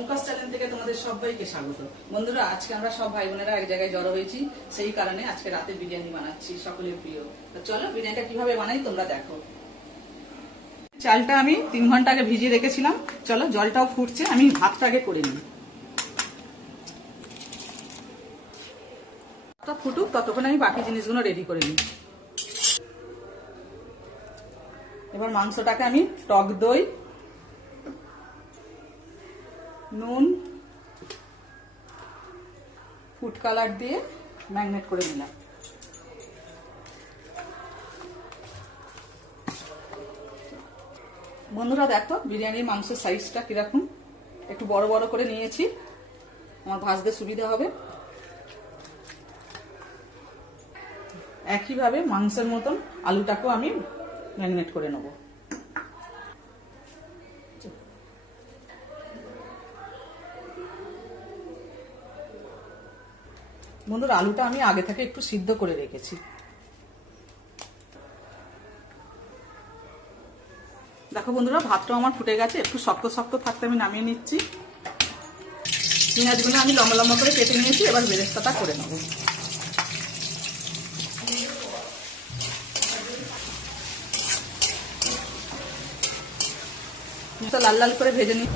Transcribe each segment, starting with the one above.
মুকাস channel থেকে তোমাদের সবাইকে স্বাগত। বন্ধুরা, আজকে আমরা সব ভাই বোনেরা এক জায়গায় জড়ো হয়েছি, সেই কারণে আজকে রাতে বিরিয়ানি বানাচ্ছি, সকলের প্রিয়। তো চলো বিরিয়ানিটা কিভাবে বানাই তোমরা দেখো। চালটা আমি 3 ঘন্টা আগে ভিজিয়ে রেখেছিলাম। চলো, জলটাও ফুটছে, আমি ভাতটা আগে করে নিই। ভাতটা ফুটুক, ততক্ষণ আমি বাকি জিনিসগুলো রেডি করে নিই। এবার মাংসটাকে আমি টক দই, নুন, ফুড কালার দিয়ে ম্যারিনেট করে নিলাম। বন্ধুরা দেখো, বিরিয়ানির মাংসের সাইজটা কিরকম, একটু বড় বড় করে নিয়েছি, আমার ভাজতে সুবিধা হবে। একইভাবে মাংসের মতন আলুটাকেও আমি ম্যারিনেট করে নেব। বন্ধুরা, আলুটা আমি আগে থেকে একটু সিদ্ধ করে রেখেছি। দেখো বন্ধুরা, ভাতটা আমার ফুটে গেছে, একটু শক্ত শক্ত থাকতে আমি নামিয়ে নিচ্ছি। পেঁয়াজগুলো আমি লম্বা লম্বা করে কেটে নিয়েছি, এবার বেরেস্তাটা করে নেব। লাল লাল করে ভেজে নিই।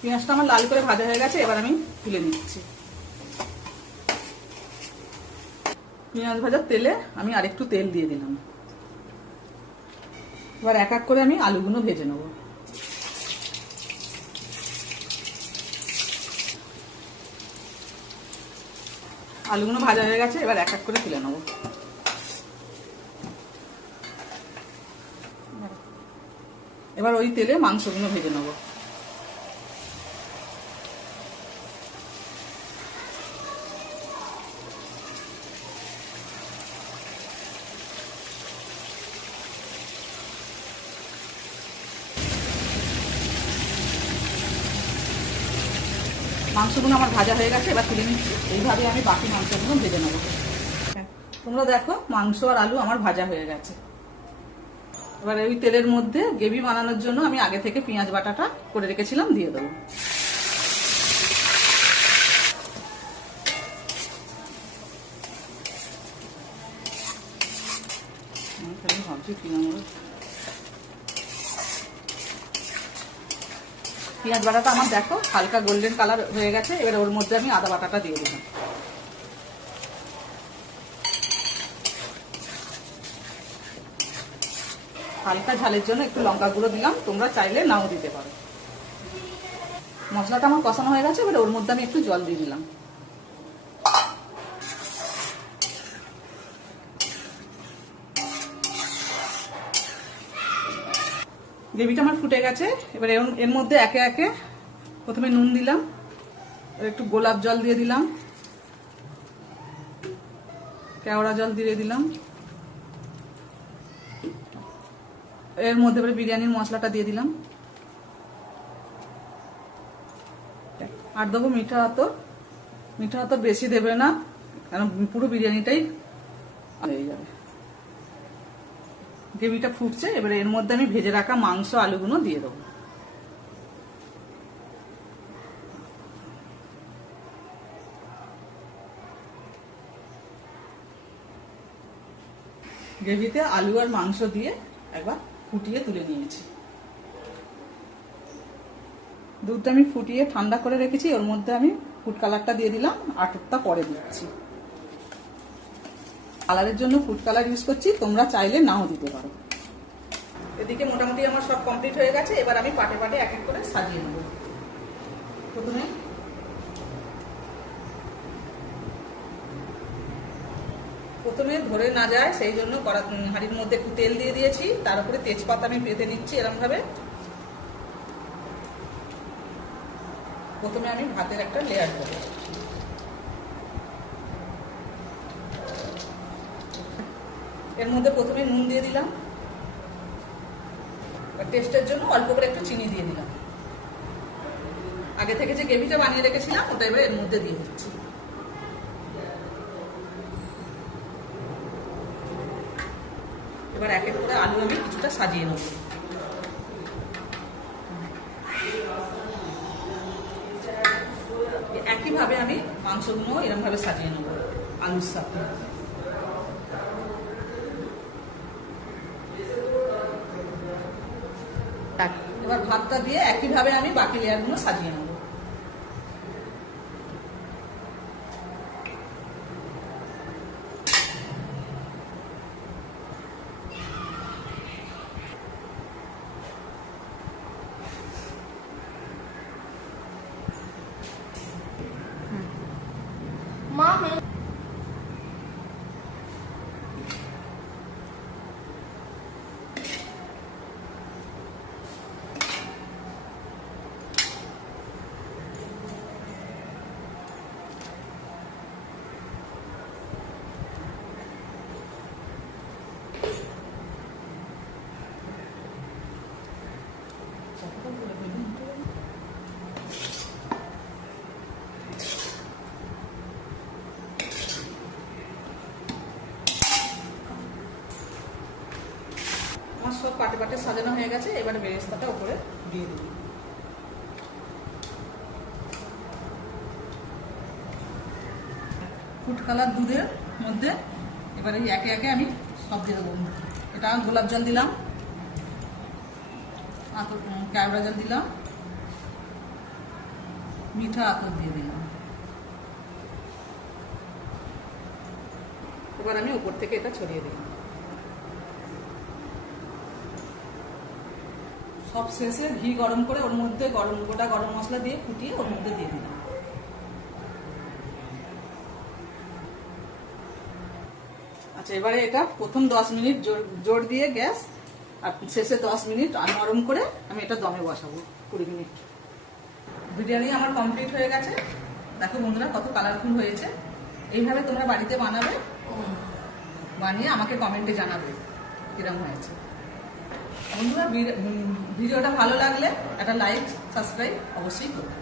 পেঁয়াজটা আমার লাল করে ভাজা হয়ে গেছে, এবার আমি তুলে নিচ্ছি। পেঁয়াজ ভাজার তেলে আমি আরেকটু তেল দিয়ে দিলাম। এবার এক এক করে আমি আলুগুলো ভেজে নেব। আলুগুলো ভাজা হয়ে গেছে, এবার এক এক করে তুলে নেব। এবার ওই তেলে মাংসগুলো ভেজে নেব। মাংসগুলো আমার ভাজা হয়ে গেছে, এবার তুলে নিচ্ছি। এইভাবে আমি বাকি মাংসগুলো ভেজে নেব। তোমরা দেখো, মাংস আর আলু আমার ভাজা হয়ে গেছে। এবার ওই তেলের মধ্যে গ্রেভি বানানোর জন্য আমি আগে থেকে পেঁয়াজ বাটাটা করে রেখেছিলাম, দিয়ে দেবো। ভাবছি পেঁয়াজ বাটাটা আমার দেখো হালকা গোল্ডেন কালার হয়ে গেছে। এবার ওর মধ্যে আমি আদা বাটাটা দিয়ে দিলাম। হালকা ঝালের জন্য একটু লঙ্কা গুঁড়ো দিলাম, তোমরা চাইলে নাও দিতে পারো। মশলাটা আমার কষানো হয়ে গেছে, এবার ওর মধ্যে আমি একটু জল দিয়ে দিলাম। গ্রেভিটা আমার ফুটে গেছে, এবার এর মধ্যে একে একে প্রথমে নুন দিলাম, একটু গোলাপ জল দিয়ে দিলাম, কেওড়া জল দিয়ে দিলাম, এর মধ্যে বিরিয়ানির মশলাটা দিয়ে দিলাম, আর দেবো মিঠা আতর। মিঠা আতর বেশি দেবে না, কারণ পুরো বিরিয়ানিটাই হয়ে যাবে। গ্রেভিটা ফুটছে, এবারে এর মধ্যে আমি ভেজে রাখা মাংস আলুগুলো দিয়ে দেবো। গ্রেভিতে আলু আর মাংস দিয়ে একবার ফুটিয়ে তুলে নিয়েছি। দুধটা আমি ফুটিয়ে ঠান্ডা করে রেখেছি, ওর মধ্যে আমি ফুড কালারটা দিয়ে দিলাম, আটটা পরে দিচ্ছি। কালারের জন্য ফুড কালার ইউজ করছি, তোমরা চাইলে নাও দিতে পারো। এদিকে মোটামুটি আমার সব কমপ্লিট হয়ে গেছে, এবার আমি পাটে পাটে এক এক করে সাজিয়ে নেব। প্রথমে ধরে না যায় সেই জন্য হাঁড়ির মধ্যে একটু তেল দিয়ে দিয়েছি, তার উপরে তেজপাতা আমি পেতে নিচ্ছি এরকম ভাবে। প্রথমে আমি ভাতের একটা লেয়ার দেব। এর মধ্যে প্রথমে নুন দিয়ে দিলাম, টেস্টের জন্য অল্প করে একটু চিনি দিয়ে দিলাম। আগে থেকে যে গ্রেভিটা বানিয়ে রেখেছিলাম ওটা এবার এর মধ্যে দিয়ে দিচ্ছি। এবার এক এক করে আলু আমি কিছুটা সাজিয়ে নেব। একইভাবে আমি মাংসগুলো এরকম ভাবে সাজিয়ে নেব আলুর সাথে। এবার ভাতটা দিয়ে একইভাবে আমি বাকি লেয়ারগুলো সাজিয়ে নেব। Mommy. আমার সব পাটে পাটে সাজানো হয়ে গেছে, এবারে বেরেস্তাটা উপরে দিয়ে দেবো। ফুড কালার দুধের মধ্যে এবারে একে একে আমি সব দিয়ে দেবো। এটা গোলাপ জল দিলাম, আতর ক্যাবড়া জল দিলাম, মিঠা আতর দিয়ে দিলাম। এবার আমি উপর থেকে এটা ছড়িয়ে দিলাম। সব শেষে ঘি গরম করে ওর মধ্যে গোটা গরম মশলা দিয়ে ফুটিয়ে ওর মধ্যে দিয়ে দিলাম। আচ্ছা, এবারে এটা প্রথম 10 মিনিট জোর দিয়ে গ্যাস, আর শেষে 10 মিনিট নরম করে আমি এটা দমে বসাবো 20 মিনিট। বিরিয়ানি আমার কমপ্লিট হয়ে গেছে। দেখো বন্ধুরা কত কালারফুল হয়েছে। এইভাবে তোমরা বাড়িতে বানাবে, বানিয়ে আমাকে কমেন্টে জানাবে কিরকম হয়েছে। বন্ধুরা ভিডিওটা ভালো লাগলে একটা লাইক সাবস্ক্রাইব অবশ্যই করবে।